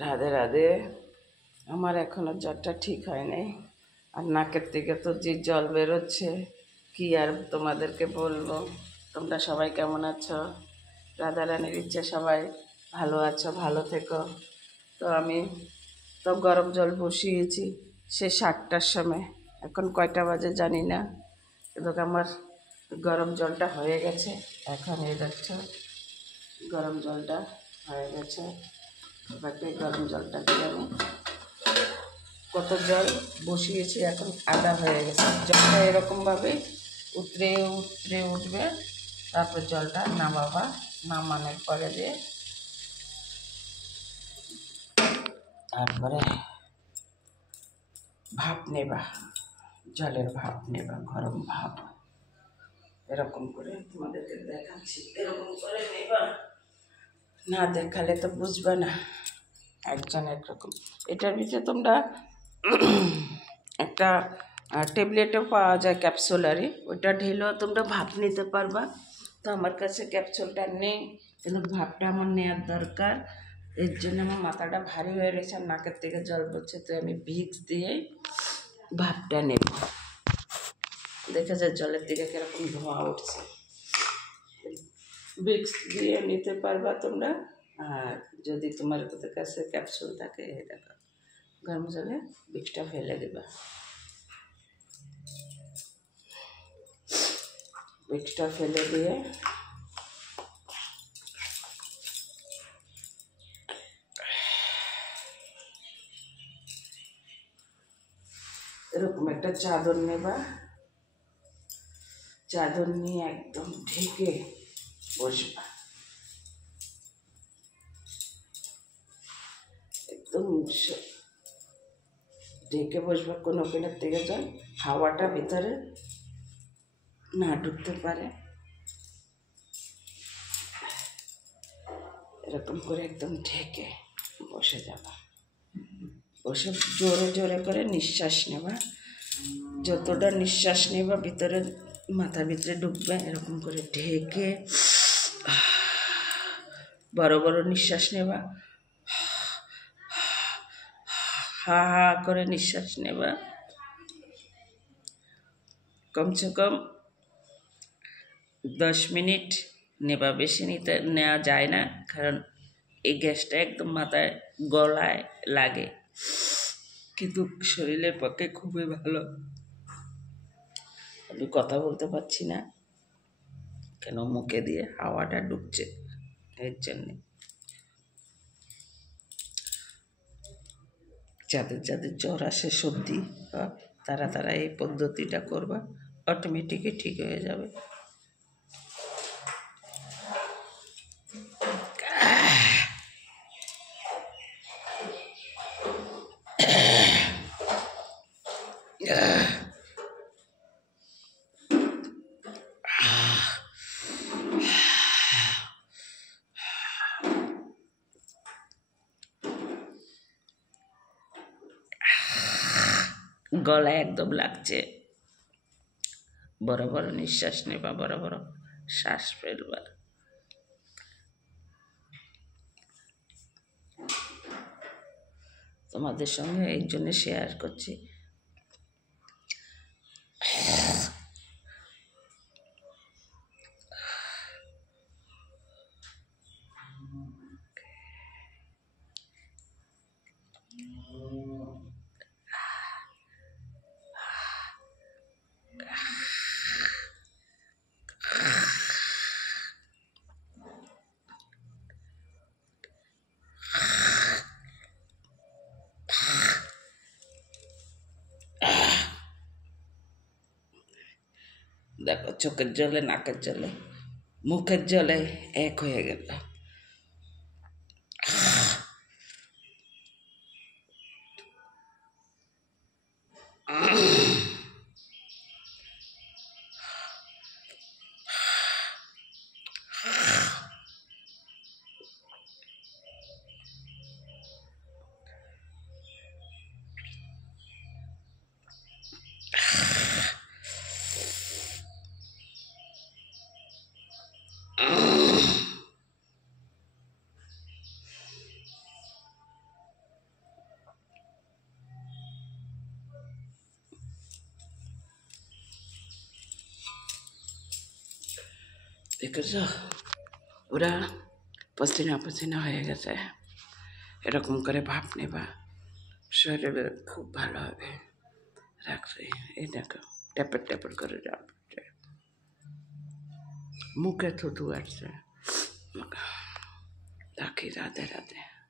রাধে রাধে। আমার এখনো জ্বরটা ঠিক হয় নাই, আর নাকের থেকে তো যে জল বেরোচ্ছে, কি আর তোমাদেরকে বলবো। তোমরা সবাই কেমন আছো? রাধা রানীর ইচ্ছে সবাই ভালো আছো, ভালো থেকো। তো আমি তো গরম জল বসিয়েছি সে 7টার সময়, এখন কয়টা বাজে জানি না, কিন্তু আমার গরম জলটা হয়ে গেছে। এখন এই দেখছো গরম জলটা হয়ে গেছে। এবারে গরম জলটা দিয়ে আমি কত জল বসিয়েছি, এখন আদা হয়ে গেছে। জলটা এরকমভাবে উতরে উতরে উঠবে, তারপর জলটা নামাবা। নামানোর পরে দিয়ে তারপরে ভাপ নেবা, জলের ভাপ নেবা, গরম ভাপ। এরকম করে তোমাদেরকে দেখাচ্ছি, এরকম করে নেবা, না দেখালে তো বুঝবে না। একজন একরকম। এটার ভিতরে তোমরা একটা ট্যাবলেটও পাওয়া যায় ক্যাপসুলারি, ওইটা ঢেলেও তোমরা ভাপ নিতে পারবা। তো আমার কাছে ক্যাপসুলটা নেই, কিন্তু ভাপটা আমার নেওয়ার দরকার। এর জন্য আমার মাথাটা ভারী হয়ে রয়েছে আর নাকের থেকে জল পড়ছে, তো আমি ভিক্স দিয়েই ভাপটা নেব। দেখা যায় জলের দিকে কীরকম ধোঁয়া উঠছে। ভিক্স দিয়ে নিতে পারবা তোমরা। আর যদি তোমার কাছে ক্যাপসুল থাকে, দেখো গরম জলে ভিক্সটা ফেলে দেবা। ভিক্সটা ফেলে দিয়ে এরকম একটা চাদর নেবা, চাদর নিয়ে একদম ঢেকে বসবা। একদম ঢেকে বসবা, কোনো কিনার থেকে যেন হাওয়াটা ভিতরে না ঢুকতে পারে। এরকম করে একদম ঢেকে বসে যাবা। বসে জোরে জোরে করে নিঃশ্বাস নেবা। যতটা নিঃশ্বাস নেবা ভিতরে, মাথার ভিতরে ঢুকবে, এরকম করে ঢেকে বড় বড় নিঃশ্বাস নেবা। হা হা করে নিঃশ্বাস নেবা। কমসে কম 10 মিনিট নেবা, বেশি নেওয়া যায় না, কারণ এই গ্যাসটা একদম মাথায় গলায় লাগে, কিন্তু শরীরের পক্ষে খুবই ভালো। আমি কথা বলতে পারছি না কেন, মুখে দিয়ে হাওয়াটা ঢুকছে, এর জন্যে। যাদের যাদের জ্বর আসে, সর্দি, তারা এই পদ্ধতিটা করবা, অটোমেটিকই ঠিক হয়ে যাবে। গলায় একদম লাগছে। বড় বড় নিঃশ্বাস নেবা, বড় বড় শ্বাস ফেলবা। তোমাদের সঙ্গে এই জন্য শেয়ার করছি। দেখো চোখের জলে, নাকের জলে, মুখের জলে এক হয়ে গেল। দেখেছ ওরা পসিনা পসিনা হয়ে গেছে, এরকম করে ভাপ নেবা, শরীরে খুব ভালো হবে। রাখছি এই দেখো টেপর টেপর করে যাচ্ছে, মুখে থুতু আসছে। রাখি, রাধে রাধে।